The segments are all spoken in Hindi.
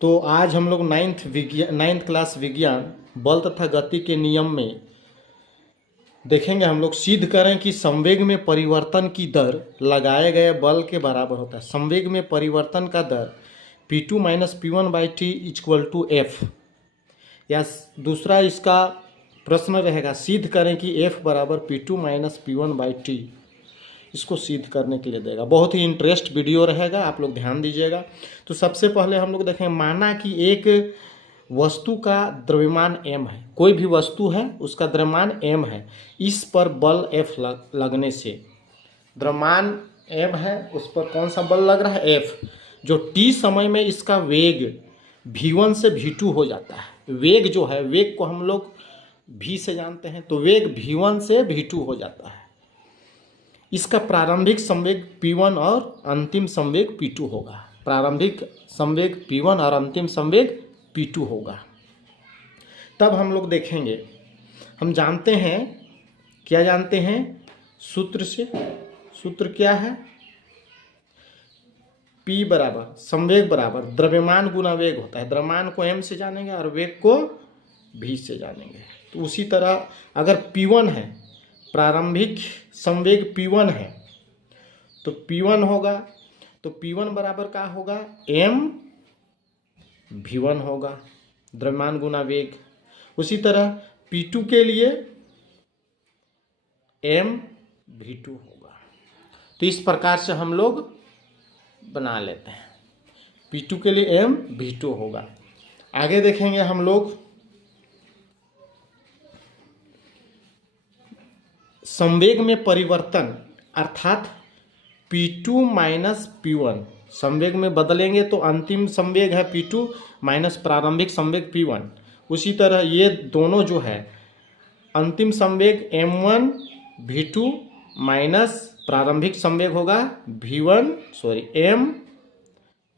तो आज हम लोग नाइन्थ क्लास विज्ञान बल तथा गति के नियम में देखेंगे। हम लोग सिद्ध करें कि संवेग में परिवर्तन की दर लगाए गए बल के बराबर होता है। संवेग में परिवर्तन का दर P2 minus P1/T equal to F। या दूसरा इसका प्रश्न रहेगा, सिद्ध करें कि F बराबर P2 माइनस P1/T। इसको सिद्ध करने के लिए देगा। बहुत ही इंटरेस्ट वीडियो रहेगा, आप लोग ध्यान दीजिएगा। तो सबसे पहले हम लोग देखें, माना कि एक वस्तु का द्रव्यमान m है, कोई भी वस्तु है उसका द्रव्यमान m है, इस पर बल F लगने से, द्रव्यमान m है उस पर कौन सा बल लग रहा है? F, जो t समय में इसका वेग v1 से v2 हो जाता है। वेग जो है, वेग को हम लोग v से जानते हैं, तो वेग v1 से v2 हो जाता है। इसका प्रारंभिक संवेग P1 और अंतिम संवेग P2 होगा। प्रारंभिक संवेग P1 और अंतिम संवेग P2 होगा। तब हम लोग देखेंगे, हम जानते हैं, क्या जानते हैं सूत्र से? सूत्र क्या है? P बराबर संवेग बराबर द्रव्यमान गुना वेग होता है। द्रव्यमान को m से जानेंगे और वेग को v से जानेंगे। तो उसी तरह अगर P1 है, प्रारंभिक संवेग P1 है, तो P1 होगा, तो P1 बराबर क्या होगा? m v1 होगा, द्रव्यमान गुना वेग। उसी तरह P2 के लिए m v2 होगा। तो इस प्रकार से हम लोग बना लेते हैं। P2 के लिए m v2 होगा। आगे देखेंगे हम लोग संवेग में परिवर्तन, अर्थात P2 माइनस P1 संवेग में बदलेंगे तो अंतिम संवेग है P2 माइनस प्रारंभिक संवेग P1। उसी तरह ये दोनों जो है, अंतिम संवेग m1 v2 माइनस प्रारंभिक संवेग होगा m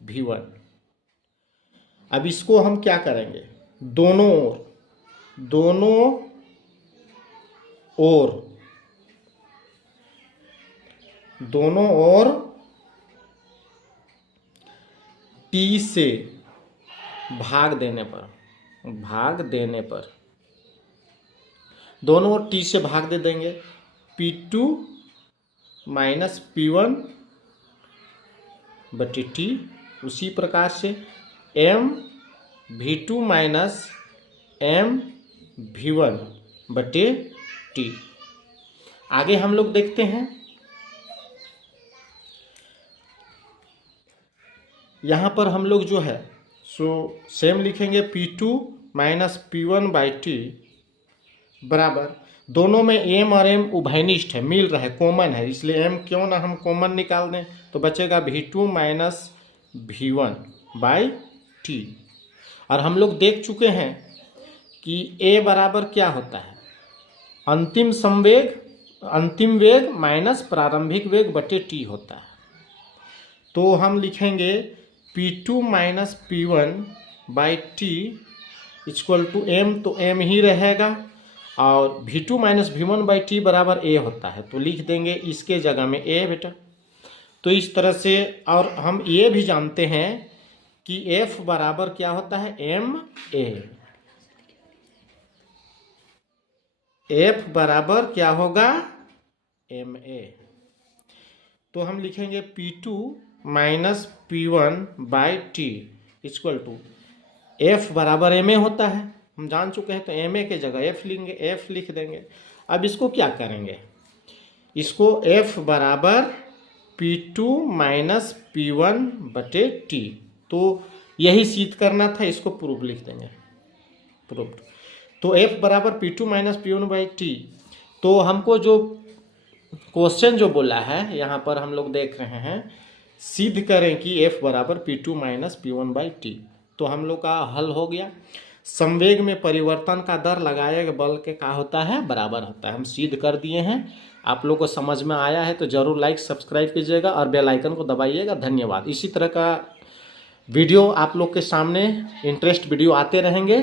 v1। अब इसको हम क्या करेंगे? दोनों ओर t से भाग देने पर दोनों ओर t से भाग दे देंगे। P2 माइनस P1 बटे t। उसी प्रकार से m v2 minus m v1 बटे t। आगे हम लोग देखते हैं, यहाँ पर हम लोग जो है सो सेम लिखेंगे। P2 माइनस P1/T बराबर, दोनों में m और m उभयनिष्ठ है, मिल रहा है, कॉमन है, इसलिए m क्यों ना हम कॉमन निकाल दें, तो बचेगा V2 माइनस V1/T। और हम लोग देख चुके हैं कि a बराबर क्या होता है? अंतिम वेग माइनस प्रारंभिक वेग बटे t होता है। तो हम लिखेंगे P2 minus P1/T equal to m, तो m ही रहेगा, और V2 माइनस V1/T बराबर a होता है, तो लिख देंगे इसके जगह में a बेटा। तो इस तरह से, और हम ये भी जानते हैं कि F बराबर क्या होता है? ma। F बराबर क्या होगा? ma। तो हम लिखेंगे P2 minus P1/T equal to F बराबर ma होता है, हम जान चुके हैं, तो ma के जगह F लिख देंगे। अब इसको क्या करेंगे? इसको F बराबर P2 माइनस P1 बटे T, तो यही सिद्ध करना था, इसको प्रूफ लिख देंगे, प्रूफ। तो F बराबर P2 माइनस P1/T। तो हमको जो क्वेश्चन जो बोला है, यहाँ पर हम लोग देख रहे हैं, सिद्ध करें कि F बराबर P2 माइनस P1/T। तो हम लोग का हल हो गया। संवेग में परिवर्तन का दर लगाए गए बल के क्या होता है? बराबर होता है। हम सिद्ध कर दिए हैं। आप लोग को समझ में आया है तो ज़रूर लाइक सब्सक्राइब कीजिएगा और बेल आइकन को दबाइएगा। धन्यवाद। इसी तरह का वीडियो आप लोग के सामने इंटरेस्ट वीडियो आते रहेंगे।